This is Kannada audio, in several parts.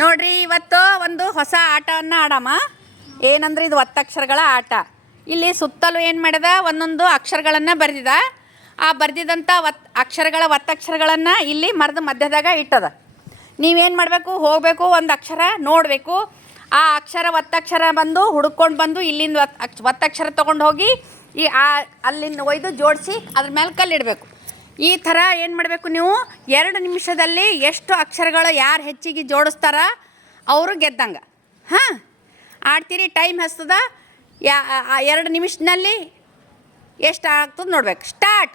ನೋಡ್ರಿ ಇವತ್ತು ಒಂದು ಹೊಸ ಆಟವನ್ನು ಆಡಮ್ಮ. ಏನಂದ್ರೆ ಇದು ಒತ್ತಕ್ಷರಗಳ ಆಟ. ಇಲ್ಲಿ ಸುತ್ತಲೂ ಏನು ಮಾಡಿದ ಒಂದೊಂದು ಅಕ್ಷರಗಳನ್ನು ಬರೆದಿದ. ಆ ಬರೆದಿದ್ದಂಥ ಅಕ್ಷರಗಳ ಒತ್ತಕ್ಷರಗಳನ್ನು ಇಲ್ಲಿ ಮರದ ಮಧ್ಯದಾಗ ಇಟ್ಟದ. ನೀವೇನು ಮಾಡಬೇಕು, ಹೋಗಬೇಕು, ಒಂದು ಅಕ್ಷರ ನೋಡಬೇಕು. ಆ ಅಕ್ಷರ ಒತ್ತಕ್ಷರ ಬಂದು ಹುಡುಕೊಂಡು ಬಂದು ಇಲ್ಲಿಂದ ಒತ್ತಕ್ಷರ ತೊಗೊಂಡು ಹೋಗಿ ಅಲ್ಲಿಂದ ಒಯ್ದು ಜೋಡಿಸಿ ಅದ್ರ ಮೇಲೆ ಕಲ್ಲಿಡಬೇಕು. ಈ ಥರ ಏನು ಮಾಡಬೇಕು, ನೀವು 2 ನಿಮಿಷದಲ್ಲಿ ಎಷ್ಟು ಅಕ್ಷರಗಳು ಯಾರು ಹೆಚ್ಚಿಗೆ ಜೋಡಿಸ್ತಾರ ಅವರು ಗೆದ್ದಂಗೆ. ಹಾಂ, ಆಡ್ತೀರಿ? ಟೈಮ್ ಹಸ್ತದ. 2 ನಿಮಿಷದಲ್ಲಿ ಎಷ್ಟು ಆಗ್ತದೆ ನೋಡ್ಬೇಕು. ಸ್ಟಾರ್ಟ್.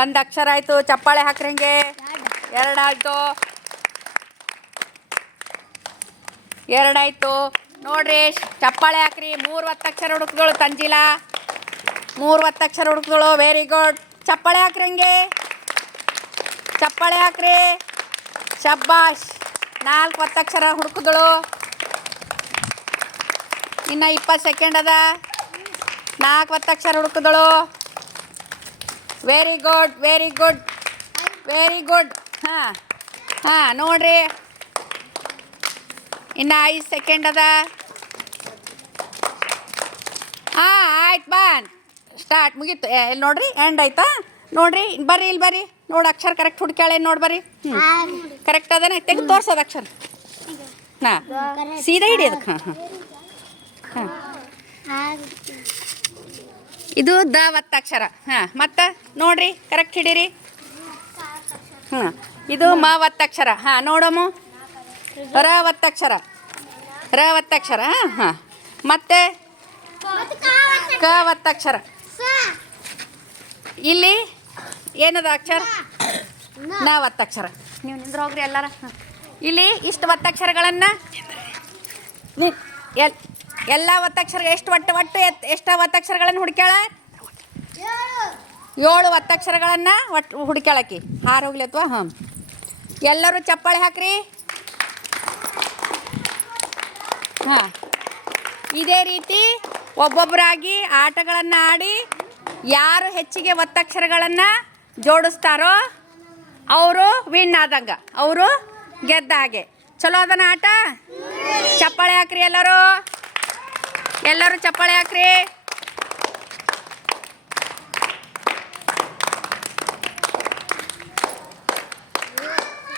ಒಂದು ಅಕ್ಷರ ಆಯಿತು, ಚಪ್ಪಾಳೆ ಹಾಕ್ರಿ. ಹಂಗೆ 2 ಆಯಿತು, 2 ಆಯಿತು. ನೋಡ್ರಿ, ಚಪ್ಪಾಳೆ ಹಾಕ್ರಿ. 3 ಒತ್ತಕ್ಷರ ಹುಡುಕ್ದಳು ತಂಜಿಲ. 3 ಒತ್ತಕ್ಷರ ಹುಡುಕ್ದಳು. Very good. ಚಪ್ಪಾಳೆ ಹಾಕ್ರಿ. ಹಂಗೆ ಚಪ್ಪಾಳೆ ಹಾಕ್ರಿ. ಶಬ್ಬಾಷ್. 4 ಒತ್ತಕ್ಷರ ಹುಡುಕಿದಳು. ಇನ್ನು 20 ಸೆಕೆಂಡ್ ಅದ. 4 ಒತ್ತಕ್ಷರ ಹುಡುಕಿದಳು. Very good, very good, very good. ಹಾಂ ಹಾಂ, ನೋಡ್ರಿ, ಇನ್ನು 5 ಸೆಕೆಂಡ್ ಅದ. ಹಾಂ, ಆಯ್ತು, ಬಾ ಸ್ಟಾರ್ಟ್. ಮುಗೀತು. ಇಲ್ಲಿ ನೋಡ್ರಿ, ಎಂಡ್ ಆಯ್ತಾ? ನೋಡ್ರಿ, ಬರ್ರಿ, ಇಲ್ಲಿ ಬರ್ರಿ. ನೋಡಿ, ಅಕ್ಷರ ಕರೆಕ್ಟ್ ಹುಡುಕ್ಯಾಳೆ ನೋಡಿ, ಬರ್ರಿ. ಕರೆಕ್ಟ್ ಅದೇನ? ತೆಗೆದು ತೋರ್ಸೋದು ಅಕ್ಷರ. ಹಾಂ, ಸೀದಾ ಹಿಡಿ ಅದಕ್ಕೆ. ಹಾಂ ಹಾಂ ಹಾಂ, ಇದು ದ ಒತ್ತಕ್ಷರ. ಹಾಂ, ಮತ್ತೆ ನೋಡ್ರಿ, ಕರೆಕ್ಟ್ ಹಿಡೀರಿ. ಹಾಂ, ಇದು ಮ ಒತ್ತಕ್ಷರ. ಹಾಂ, ನೋಡಮ್ಮ. ರ ಒತ್ತಕ್ಷರ. ರ ಒತ್ತಕ್ಷರ. ಹಾಂ, ಮತ್ತೆ ಕ ಒತ್ತಕ್ಷರ. ಇಲ್ಲಿ ಏನದ ಅಕ್ಷರ? ನ ಒತ್ತಕ್ಷರ. ನೀವು ನಿಂದ್ರ ಹೋಗ್ರಿ ಎಲ್ಲಾರ. ಇಲ್ಲಿ ಇಷ್ಟು ಒತ್ತಕ್ಷರಗಳನ್ನು ಎಲ್ಲ ಒತ್ತಕ್ಷರ ಎಷ್ಟು ಒಟ್ಟು ಎಷ್ಟು ಒತ್ತಕ್ಷರಗಳನ್ನು ಹುಡುಕ್ಯಾಳ? 7 ಒತ್ತಕ್ಷರಗಳನ್ನು ಹುಡುಕ್ಯಾಳಕಿ. ಹಾರು ಹೋಗ್ಲಿ ಅಥವಾ? ಹಾಂ, ಎಲ್ಲರೂ ಚಪ್ಪಾಳೆ ಹಾಕ್ರಿ. ಹಾಂ, ಇದೇ ರೀತಿ ಒಬ್ಬೊಬ್ಬರಾಗಿ ಆಟಗಳನ್ನು ಆಡಿ ಯಾರು ಹೆಚ್ಚಿಗೆ ಒತ್ತಕ್ಷರಗಳನ್ನು ಜೋಡಿಸ್ತಾರೋ ಅವರು ವಿನ್ ಆದಂಗೆ, ಅವರು ಗೆದ್ದ ಹಾಗೆ. ಚಲೋ ಅದನ್ನ ಆಟ. ಚಪ್ಪಾಳೆ ಹಾಕ್ರಿ ಎಲ್ಲರೂ. ಎಲ್ಲರೂ ಚಪ್ಪಾಳೆ ಹಾಕ್ರಿ.